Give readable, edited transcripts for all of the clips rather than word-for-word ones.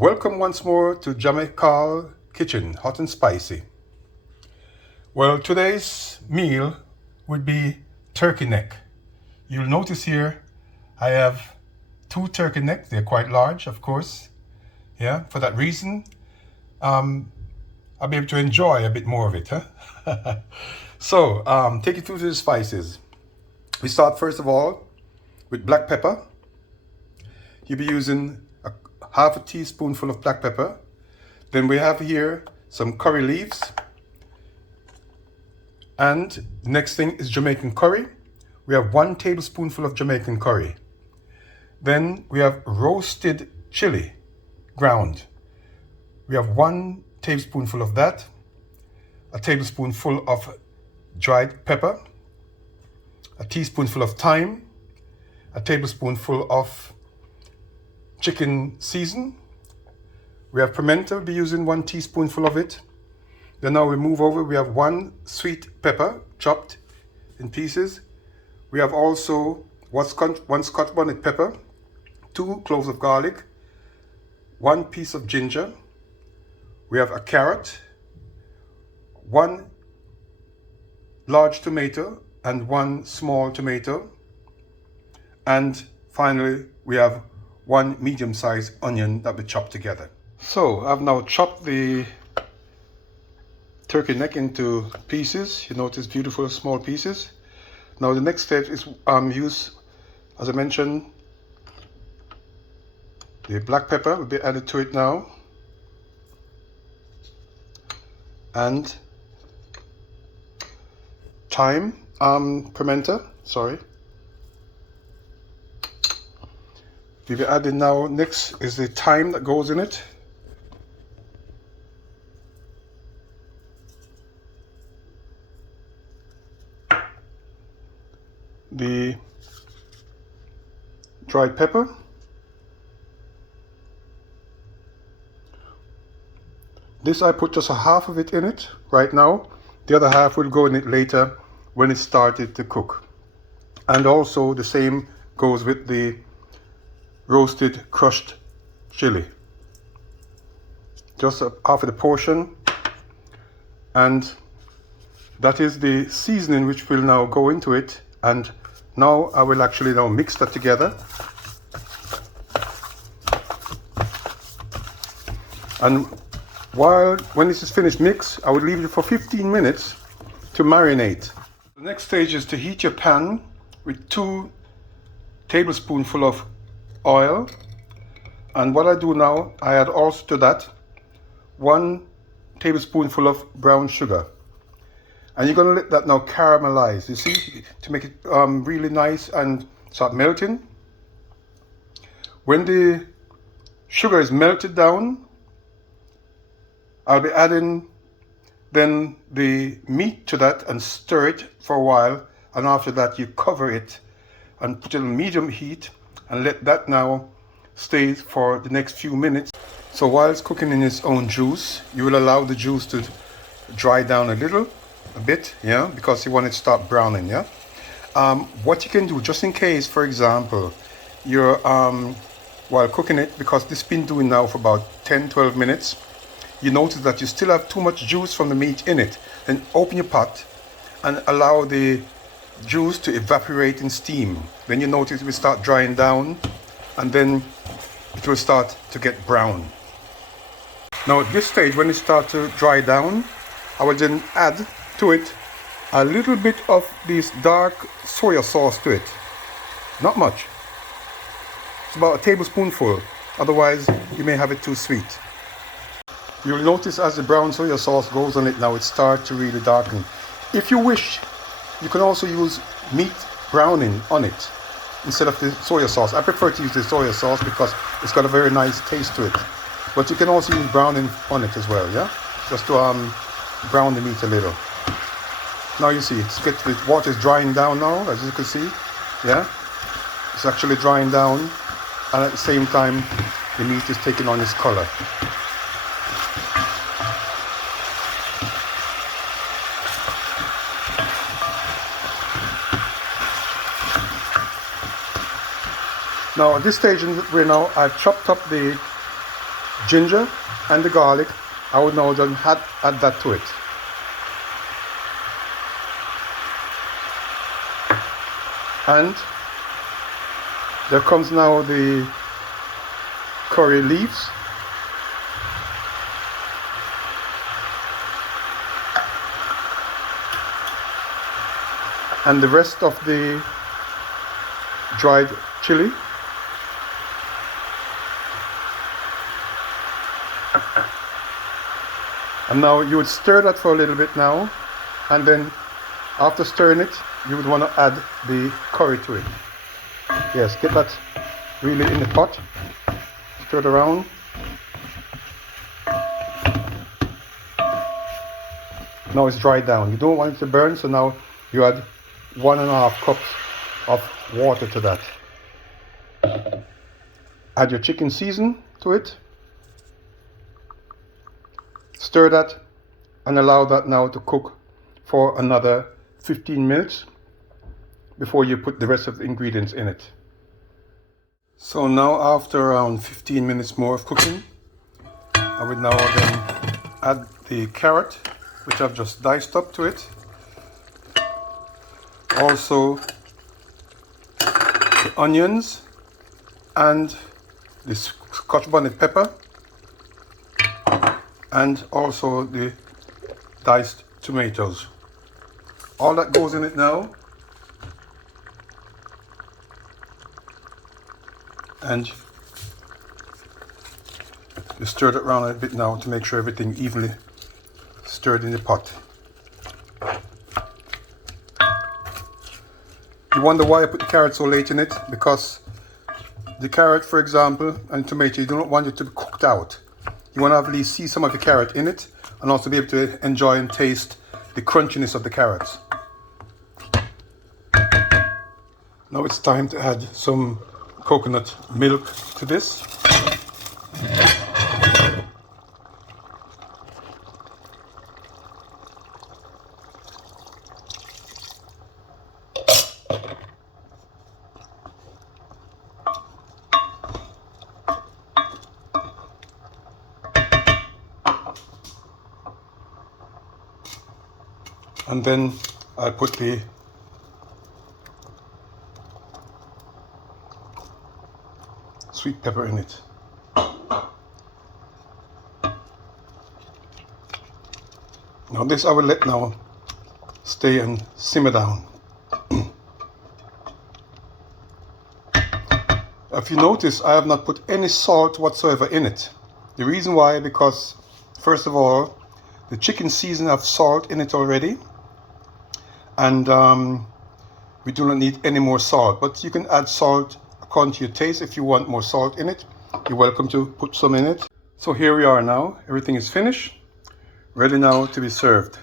Welcome once more to Jamaicarl's Kitchen, hot and spicy. Well, today's meal would be turkey neck. You'll notice here I have 2 turkey necks. They're quite large, of course. Yeah, for that reason, I'll be able to enjoy a bit more of it. Huh? So, take you through the spices. We start first of all with black pepper. You'll be using half a teaspoonful of black pepper. Then we have here some curry leaves. And the next thing is Jamaican curry. We have 1 tablespoonful of Jamaican curry. Then we have roasted chilli, ground. We have 1 tablespoonful of that. A tablespoonful of dried pepper. A teaspoonful of thyme. A tablespoonful of chicken season. We have pimento, we'll be using 1 teaspoonful of it. Then now we move over, we have 1 sweet pepper chopped in pieces. We have also 1 scotch bonnet pepper, 2 cloves of garlic, 1 piece of ginger. We have a carrot, 1 large tomato and 1 small tomato. And finally, we have 1 medium-sized onion that we chopped together. So I've now chopped the turkey neck into pieces. You notice beautiful small pieces. Now the next step is use, as I mentioned, the black pepper will be added to it now. And thyme, pimento, sorry. We'll be adding now, next is the thyme that goes in it. The dried pepper. This I put just a half of it in it right now. The other half will go in it later when it started to cook. And also the same goes with the roasted crushed chili. Just half of the portion. And that is the seasoning which will now go into it. And now I will actually now mix that together. And when this is finished mix, I would leave it for 15 minutes to marinate. The next stage is to heat your pan with 2 tablespoonfuls of oil. And what I do now, I add also to that 1 tablespoonful of brown sugar. And you're going to let that now caramelize, you see, to make it really nice and start melting. When the sugar is melted down, I'll be adding then the meat to that and stir it for a while. And after that, you cover it and put it on medium heat and let that now stay for the next few minutes. So while it's cooking in its own juice, you will allow the juice to dry down a bit, yeah, because you want it to start browning, yeah. What you can do, just in case, for example, you're while cooking it, because this has been doing now for about 10-12 minutes, you notice that you still have too much juice from the meat in it, then open your pot and allow the juice to evaporate in steam. Then you notice it will start drying down and then it will start to get brown. Now at this stage, when it starts to dry down, I will then add to it a little bit of this dark soya sauce to it. Not much. It's about a tablespoonful. Otherwise, you may have it too sweet. You'll notice as the brown soya sauce goes on it now, it starts to really darken. If you wish, you can also use meat browning on it instead of the soya sauce. I prefer to use the soya sauce because it's got a very nice taste to it. But you can also use browning on it as well, yeah? Just to brown the meat a little. Now you see, the water is drying down now, as you can see, yeah? It's actually drying down, and at the same time, the meat is taking on its color. Now at this stage, I've chopped up the ginger and the garlic, I would now then add that to it. And there comes now the curry leaves. And the rest of the dried chili. And now you would stir that for a little bit now, and then after stirring it, you would want to add the curry to it. Yes, get that really in the pot, stir it around. Now it's dried down. You don't want it to burn, so now you add 1.5 cups of water to that. Add your chicken season to it. Stir that and allow that now to cook for another 15 minutes before you put the rest of the ingredients in it. So now after around 15 minutes more of cooking, I would now then add the carrot, which I've just diced up to it. Also the onions and the scotch bonnet pepper, and also the diced tomatoes. All that goes in it now, and you stir it around a bit now to make sure everything evenly stirred in the pot. You wonder why I put the carrot so late in it, because the carrot, for example, and tomato, you don't want it to be cooked out. You want to at least see some of the carrot in it, and also be able to enjoy and taste the crunchiness of the carrots. Now it's time to add some coconut milk to this. And then I put the sweet pepper in it. Now this I will let now stay and simmer down. If you notice, I have not put any salt whatsoever in it. The reason why, because first of all, the chicken season have salt in it already, and we do not need any more salt, but you can add salt according to your taste. If you want more salt in it, you're welcome to put some in it. So here we are now, everything is finished, ready now to be served.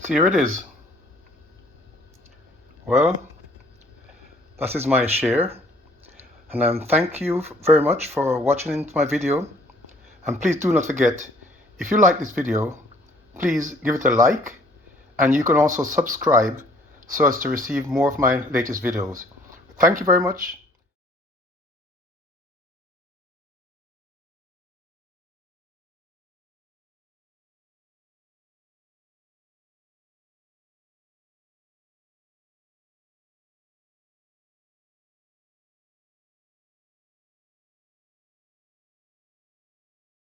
So here it is. Well, that is my share, and thank you very much for watching my video. And please do not forget, if you like this video, please give it a like, and you can also subscribe so as to receive more of my latest videos. Thank you very much.